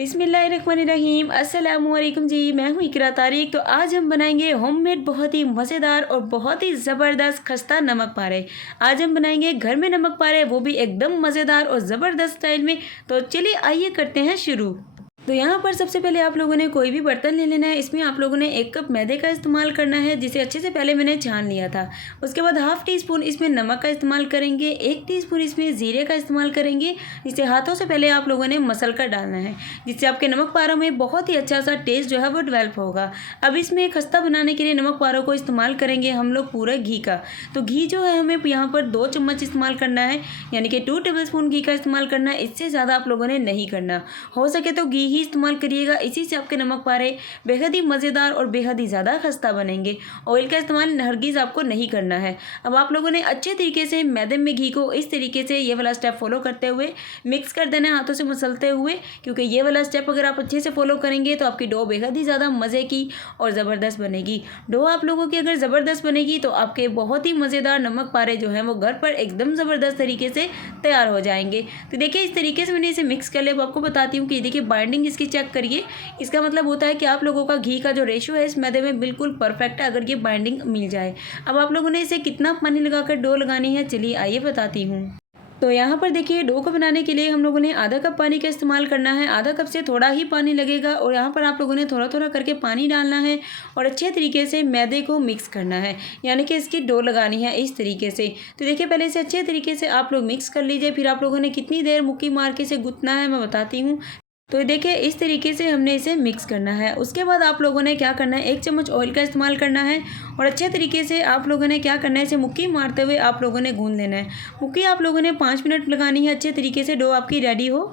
बिस्मिल्लाहिर्रहमानिर्रहीम। अस्सलामुअलैकुम जी, मैं हूँ इकरा तारिक। तो आज हम बनाएंगे होममेड बहुत ही मज़ेदार और बहुत ही ज़बरदस्त खस्ता नमक पारे। आज हम बनाएंगे घर में नमक पारे, वो भी एकदम मज़ेदार और ज़बरदस्त स्टाइल में। तो चलिए आइए करते हैं शुरू। तो यहाँ पर सबसे पहले आप लोगों ने कोई भी बर्तन ले लेना है। इसमें आप लोगों ने 1 कप मैदे का इस्तेमाल करना है, जिसे अच्छे से पहले मैंने छान लिया था। उसके बाद हाफ़ टी स्पून इसमें नमक का इस्तेमाल करेंगे, 1 टीस्पून इसमें ज़ीरे का इस्तेमाल करेंगे, जिसे हाथों से पहले आप लोगों ने मसल कर डालना है, जिससे आपके नमक पारों में बहुत ही अच्छा सा टेस्ट जो है वो डेवलप होगा। अब इसमें खस्ता बनाने के लिए नमक पारों को इस्तेमाल करेंगे हम लोग पूरा घी का। तो घी जो है हमें यहाँ पर 2 चम्मच इस्तेमाल करना है, यानी कि 2 टेबलस्पून घी का इस्तेमाल करना है। इससे ज़्यादा आप लोगों ने नहीं करना। हो सके तो घी ही इस्तेमाल करिएगा, इसी से आपके नमक पारे बेहद ही मज़ेदार और बेहद ही ज़्यादा खस्ता बनेंगे। ऑयल का इस्तेमाल हरगिज़ आपको नहीं करना है। अब आप लोगों ने अच्छे तरीके से मैदे में घी को इस तरीके से ये वाला स्टेप फॉलो करते हुए मिक्स कर देना है, हाथों से मसलते हुए, क्योंकि ये वाला स्टेप अगर आप अच्छे से फॉलो करेंगे तो आपकी डो बेहद ही ज़्यादा मज़े की और ज़बरदस्त बनेगी। डो आप लोगों की अगर ज़बरदस्त बनेगी तो आपके बहुत ही मज़ेदार नमक पारे जो हैं वो घर पर एकदम ज़बरदस्त तरीके से तैयार हो जाएंगे। तो देखिए इस तरीके से मैंने इसे मिक्स कर लिया। अब आपको बताती हूँ कि देखिए बाइंडिंग इसकी चेक करिए। इसका मतलब होता है कि आप लोगों का घी का जो रेशियो है इस मैदे में बिल्कुल परफेक्ट है, अगर ये बाइंडिंग मिल जाए। अब आप लोगों ने इसे कितना पानी लगाकर डो लगानी है, चलिए आइए बताती हूँ। तो यहाँ पर देखिए डो को बनाने के लिए हम लोगों ने आधा कप पानी का इस्तेमाल करना है। आधा कप से थोड़ा ही पानी लगेगा और यहाँ पर आप लोगों ने थोड़ा थोड़ा करके पानी डालना है और अच्छे तरीके से मैदे को मिक्स करना है, यानी कि इसकी डो लगानी है इस तरीके से। तो देखिए पहले इसे अच्छे तरीके से आप लोग मिक्स कर लीजिए, फिर आप लोगों ने कितनी देर मुक्की मार के इसे गूंथना है मैं बताती हूँ। तो देखिए इस तरीके से हमने इसे मिक्स करना है। उसके बाद आप लोगों ने क्या करना है, 1 चम्मच ऑयल का इस्तेमाल करना है और अच्छे तरीके से आप लोगों ने क्या करना है, इसे मुक्की मारते हुए आप लोगों ने गूंद लेना है। मुक्की आप लोगों ने 5 मिनट लगानी है, अच्छे तरीके से डो आपकी रेडी हो।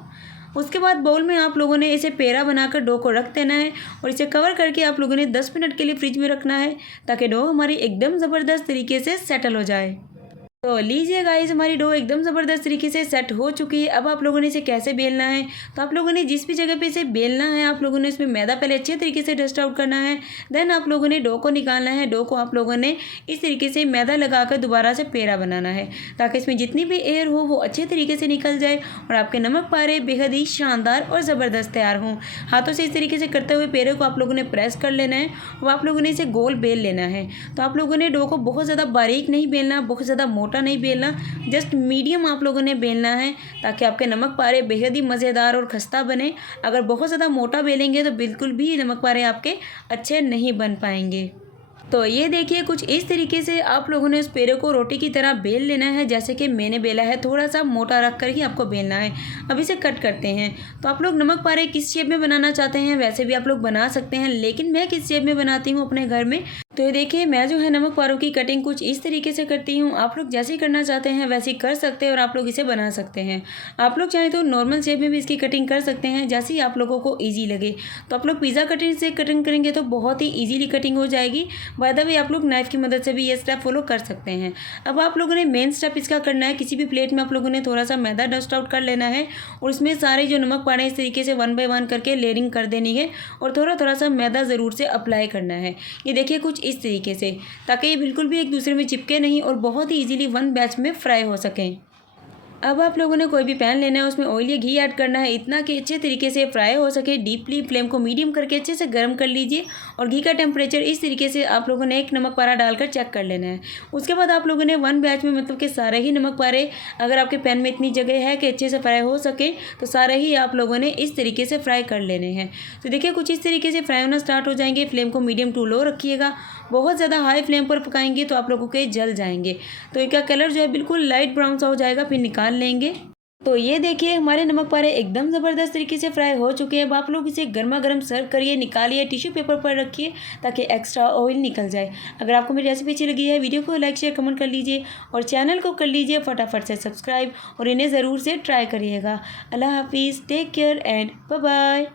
उसके बाद बाउल में आप लोगों ने इसे पेड़ा बनाकर डो को रख देना है और इसे कवर करके आप लोगों ने 10 मिनट के लिए फ्रिज में रखना है, ताकि डो हमारी एकदम ज़बरदस्त तरीके से सेटल हो जाए। तो लीजिए गाइस, हमारी डो एकदम ज़बरदस्त तरीके से सेट हो चुकी है। अब आप लोगों ने इसे कैसे बेलना है, तो आप लोगों ने जिस भी जगह पे इसे बेलना है आप लोगों ने इसमें मैदा पहले अच्छे तरीके से डस्ट आउट करना है। देन आप लोगों ने डो को निकालना है। डो को आप लोगों ने इस तरीके से मैदा लगाकर दोबारा से पेड़ा बनाना है, ताकि इसमें जितनी भी एयर हो वो अच्छे तरीके से निकल जाए और आपके नमक पारे बेहद ही शानदार और ज़बरदस्त तैयार हों। हाथों से इस तरीके से करते हुए पेड़े को आप लोगों ने प्रेस कर लेना है और आप लोगों ने इसे गोल बेल लेना है। तो आप लोगों ने डो को बहुत ज़्यादा बारीक नहीं बेलना, बहुत ज़्यादा मोटा नहीं बेलना, जस्ट मीडियम आप लोगों ने बेलना है, ताकि आपके नमक पारे बेहद ही मज़ेदार और खस्ता बने। अगर बहुत ज़्यादा मोटा बेलेंगे तो बिल्कुल भी नमक पारे आपके अच्छे नहीं बन पाएंगे। तो ये देखिए कुछ इस तरीके से आप लोगों ने उस पेड़े को रोटी की तरह बेल लेना है, जैसे कि मैंने बेला है। थोड़ा सा मोटा रख कर ही आपको बेलना है। अब इसे कट करते हैं। तो आप लोग नमक पारे किस शेप में बनाना चाहते हैं वैसे भी आप लोग बना सकते हैं, लेकिन मैं किस शेप में बनाती हूँ अपने घर में। तो ये देखिए मैं जो है नमक पारों की कटिंग कुछ इस तरीके से करती हूँ। आप लोग जैसे ही करना चाहते हैं वैसे ही कर सकते हैं और आप लोग इसे बना सकते हैं। आप लोग चाहें तो नॉर्मल शेप में भी इसकी कटिंग कर सकते हैं, जैसे ही आप लोगों को ईजी लगे। तो आप लोग पिज़्ज़ा कटिंग से कटिंग करेंगे तो बहुत ही ईजीली कटिंग हो जाएगी। बाय द वे आप लोग नाइफ़ की मदद से भी ये स्टेप फॉलो कर सकते हैं। अब आप लोगों ने मेन स्टेप इसका करना है, किसी भी प्लेट में आप लोगों ने थोड़ा सा मैदा डस्ट आउट कर लेना है और उसमें सारे जो नमक पारे इस तरीके से 1 बाय 1 करके लेयरिंग कर देनी है और थोड़ा थोड़ा सा मैदा ज़रूर से अप्लाई करना है। ये देखिए कुछ इस तरीके से, ताकि ये बिल्कुल भी एक दूसरे में चिपके नहीं और बहुत ही ईजिली 1 बैच में फ्राई हो सकें। अब आप लोगों ने कोई भी पैन लेना है, उसमें ऑयल या घी ऐड करना है, इतना कि अच्छे तरीके से फ्राई हो सके। डीपली फ्लेम को मीडियम करके अच्छे से गर्म कर लीजिए और घी का टेम्परेचर इस तरीके से आप लोगों ने 1 नमक पारा डालकर चेक कर लेना है। उसके बाद आप लोगों ने 1 बैच में मतलब कि सारे ही नमक पारे, अगर आपके पैन में इतनी जगह है कि अच्छे से फ्राई हो सके, तो सारे ही आप लोगों ने इस तरीके से फ्राई कर लेने हैं। तो देखिए कुछ इस तरीके से फ्राई होना स्टार्ट हो जाएंगे। फ्लेम को मीडियम टू लो रखिएगा, बहुत ज़्यादा हाई फ्लेम पर पकाएंगे तो आप लोगों के जल जाएंगे। तो इनका कलर जो है बिल्कुल लाइट ब्राउन सा हो जाएगा, फिर निकाल लेंगे। तो ये देखिए हमारे नमक पारे एकदम ज़बरदस्त तरीके से फ्राई हो चुके हैं। अब आप लोग इसे गर्मा गर्म सर्व करिए, निकालिए, टिश्यू पेपर पर रखिए ताकि एक्स्ट्रा ऑयल निकल जाए। अगर आपको मेरी रेसिपी अच्छी लगी है, वीडियो को लाइक शेयर कमेंट कर लीजिए और चैनल को कर लीजिए फटाफट से सब्सक्राइब और इन्हें ज़रूर से ट्राई करिएगा। अल्लाह हाफिज़, take care and bye bye.